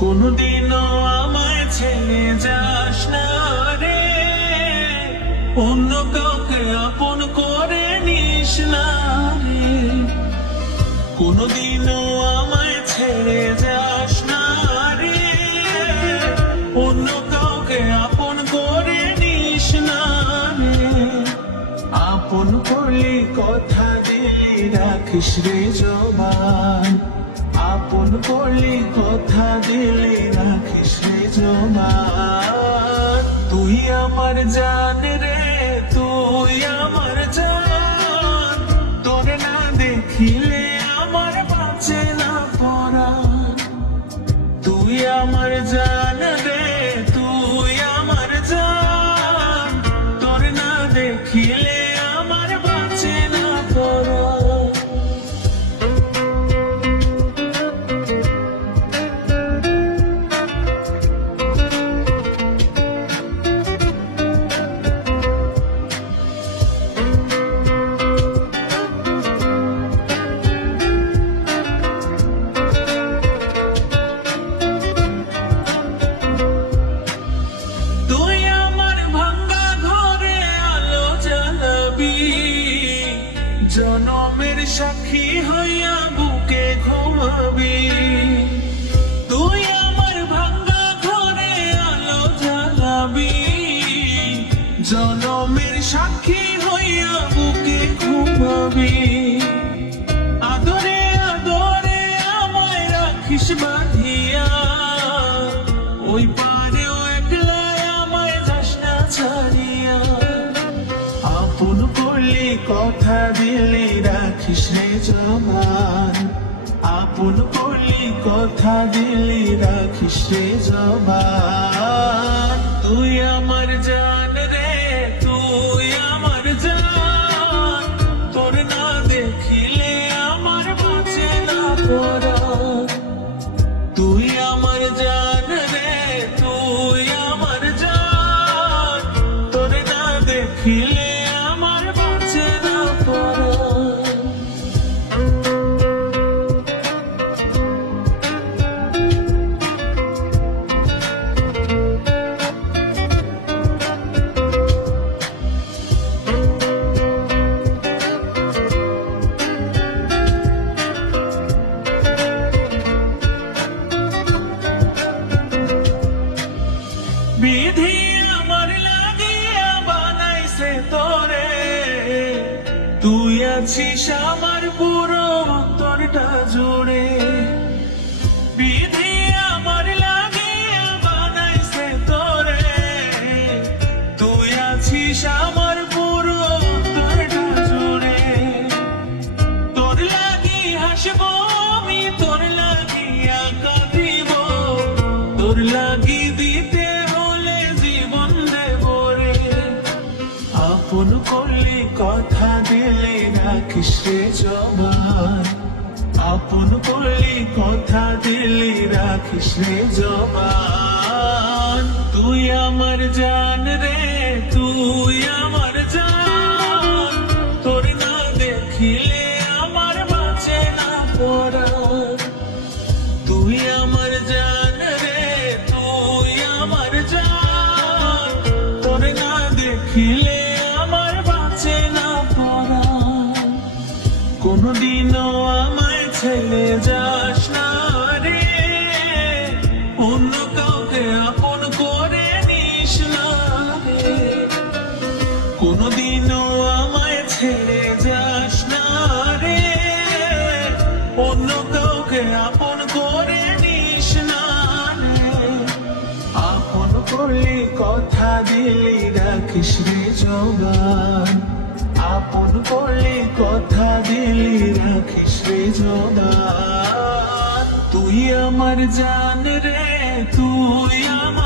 কোনদিনও আমায় ছেড়ে যাস না রে, অন্য কাউকে আপন করে নিস না রে। কোনদিনও আমায় ছেড়ে যাস না রে, অন্য কাউকে আপন করে নিস না রে। আপন করলি কথা দিলি রাখিস রে জবান, আপন করলি কথা দিলি রাখিস রে জবান। তুই আমার জান রে, তুই আমার জান, তোর না দেখিলে আমার বাঁচে না পরাণ। তুই আমার জান রে, তুই আমার জান, তোর না দেখিলে আমার বাঁচে না পরাণ। জনমের সাক্ষী হইয়া বুকে ঘুমাবি, তুই আমার ভাঙ্গা ঘরে আলো জ্বালাবি। জনমের সাক্ষী হইয়া বুকে ঘুমাবি, আদরে আদরে আমায় রাখিস বাঁধিয়া, ওই পারেও একলা আমায় যাস না ছাড়িয়া। আপন করলি কথা দিলি রাখিস রে জবান, আপন করলি কথা দিলি রাখিস রে জবান। তুই আমার জান রে, তুই আমার জান, তোর না দেখিলে আমার বাঁচে না পরাণ। তুই আমার জান রে, তুই আমার জান, তোর না দেখিলে আমার বাঁচে না পরাণ। বিধি আমার লাগিয়া বানাইছে তোরে, তুই আছিস আমার পুরো অন্তরটা জুড়ে। বিধি আমার লাগিয়া বানাইছে তোরে, তুই আছিস আমার পুরো অন্তরটা জুড়ে। তোর লাগি হাসবো আমি, তোর লাগিয়া কাঁদিব, তোর লাগি দিতে আপন করলি কথা দিলি রাখিস রে জবান, আপন করলি কথা দিলি রাখিস রে জবান। তুই আমার জান রে, তুই আমার জান, তোর না দেখিলে আমার বাঁচে না পরাণ। তুই আমার জান রে, তুই আমার জান, তোর না দেখিলে কোনদিনও আমায় ছেড়ে যাস না রে, অন্য কাউকে আপন করে নিস না রে। কোনদিনও আমায় ছেড়ে যাস না রে, অন্য কাউকে আপন করে নিস না রে। আপন করলি কথা দিলি রাখিস রে জবান, আপন করলি কথা দিলি রাখিস রে জবান। তুই আমার জান রে, তুই আমার